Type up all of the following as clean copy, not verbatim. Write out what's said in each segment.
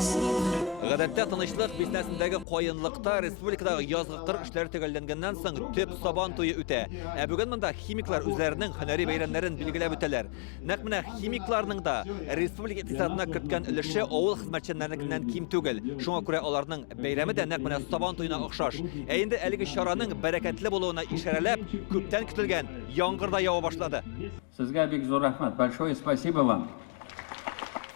Гадәттә тынычлык биснәсендәге каенлыкта республикадагы язгы кыр эшләре төгәлләнгәннән соң төп сабан туе үтә. Ә бүген монда химиклар үзләренең һөнәри бәйрәмнәрен билгеләп үтәләр. Нәкъ менә химикларның да республика икътисадына керткән өлеше авыл хезмәтчәннәреннән ким түгел. Шуңа күрә аларның бәйрәме дә нәкъ менә сабан туена охшаш. Ә инде әлеге чараның бәрәкәтле булуына ишарәләп, күптән көтелгән яңгыр да ява башлады. Сезгә бик зур рәхмәт. Большое спасибо вам.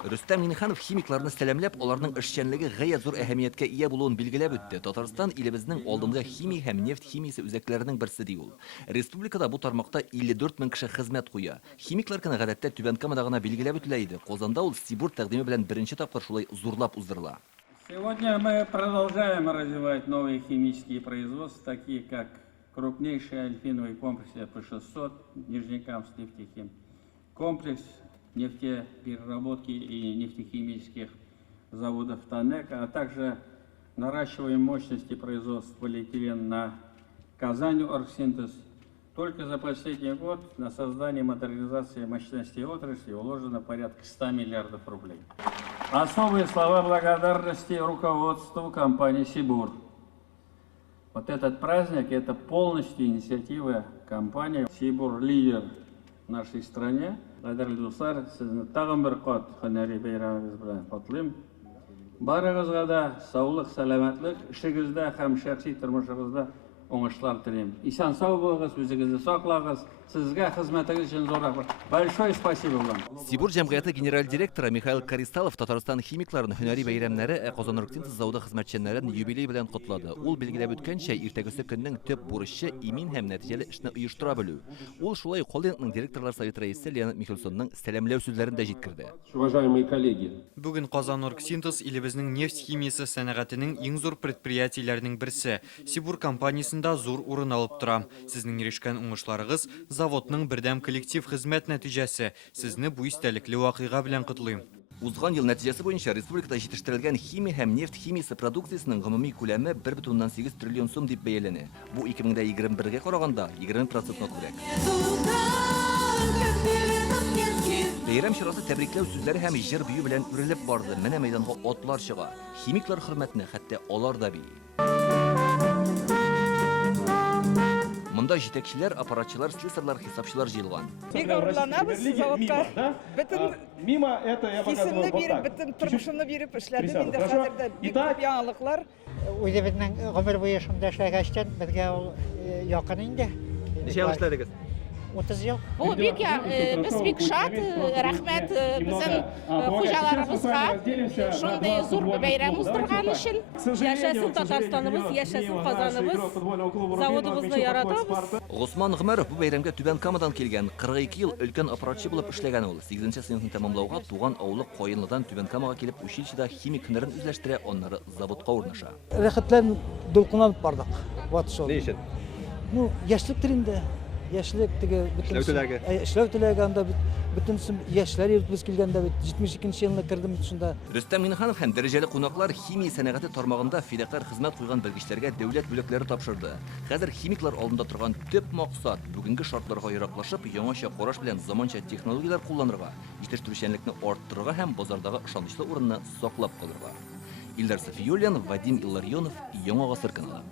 Рөстәм Миннеханов химикларны сәламләп, аларның эшчәнлеге гаять зур әһәмияткә ия булуын билгеләп үтте. Татарстан илебезнең алдынгы химия һәм нефть химиясе үзәкләренең берсе ди ул. Республикада бу тармакта 54 мең кеше хезмәт куя. Химиклар көне гадәттә Түбән Камада гына билгеләп үтелә иде. Казанда ул Сибур тәкъдиме белән беренче тапкыр шулай зурлап уздырыла. Сегодня мы продолжаем развивать новые химические производства, такие как крупнейший альфиновый комплекс P600, Нижнекамск нефтехим, комплекс нефтепереработки и нефтехимических заводов ТАНЭК, а также наращиваем мощности производства полиэтилена на Казани Оргсинтез. Только за последний год на создание и модернизацию мощностей отрасли уложено порядка 100 миллиардов рублей. Особые слова благодарности руководству компании «Сибур». Вот этот праздник – это полностью инициатива компании «Сибур» лидер в нашей стране. Кадерле дуслар, сезне тагын бер кат һөнәри бәйрәмегез белән котлыйм. Барыгызга да саулык, сәламәтлек, эшегездә һәм шәхси тормышыгызда уңышлар телим. Исән сау булыгыз, үзегезне саклагыз. Сезгә хезмәтегез өчен зур рәхмәт. Большое спасибо вам. Сибур җәмгыяте генераль директоры Михаил Каристалов Татарстан химикларын һөнәри бәйрәмнәре Казан Оргсинтез заводы хезмәтчәннәрен юбилей белән котлады. Ул билгеләп үткәнчә, иртәгәсе көннең төп бурычы имин һәм нәтиҗәле эшне оештыра белү. Ул шулай Холдингның директорлар советы рәисе Леонид Михельсонның сәламләү сүзләрен дә җиткерде. Уважаемые коллеги, Бүген Казан Оргсинтез илебезнең нефть химиясе сәнәгатенең иң зур предприятиеләренең берсе. Сибур компаниясында зур урын алып тора. Сезнең ирешкән уңышларыгыз заводның бердәм коллектив хезмәт нәтиҗәсе. Сезне бу истәлекле вакыйга белән котлыйм. Узган ел нәтиҗәсе буенча республикада җитештерелгән химия һәм нефть химиясе продукциясенең гомуми күләме 1,8 триллион сум дип бәяләнә. Бу 2021-гә караганда 20%-на күбрәк. Бәйрәм чарасы тәбрикләү сүзләре һәм җыр бию белән үрелеп барды. Менә мәйданга атлар чыга. Химиклар хөрмәтне хәтта алар да бии. Монда җитәкчеләр, аппаратчылар, слесарьлар, хисапчылар җыелган. Бик ауырланабыз заводка. Бөтен мимо это я показывал хисемне вот биреп, так. бөтен тормышымны биреп эшләдем. Присяду. Инде Хорошо. хәзердә бик Итак, күп яңалыклар. Үзебезнең гомер буе шунда эшләгәчтән безгә ул якын инде. Ничә ел эшләдегез? 30 ел. Бу бик без бик шат, рәхмәт безнең хуҗаларыбызга шундый зур бәйрәм уздырган өчен. Яшәсен Татарстаныбыз, яшәсен Казаныбыз, заводыбызны яратабыз. Госман Гомәров бу бәйрәмгә Түбән Камадан килгән. 42 ел өлкән аппаратчы булып эшләгән ул. 8нче сыйныфны тәмамлауга туган авылы Каенлыдан Түбән Камага килеп училищеда химик һөнәрен үзләштерә, аннары заводка урнаша. Рәхәтлән дулкынланып бардык. Вот шул. Ни өчен? Ну, яшьлек инде. Яшьлек теге бөтен эшләү теләгәндә бөтен яшьләр йортыбыз килгәндә 72нче елны кердем шунда. Рөстәм Миннеханов һәм дәрәҗәле кунаклар химия сәнәгате тармагында фидакарь хезмәт куйган белгечләргә дәүләт бүләкләре тапшырды. Хәзер химиклар алдында торган төп максат бүгенге шартларга яраклашып, яңача караш белән заманча технологиялар кулланырга, җитештерүчәнлекне арттырырга һәм базардагы ышанычлы урынны саклап калырга. Илдар Сафиуллин, Вадим Илларионов, Яңа гасыр каналы.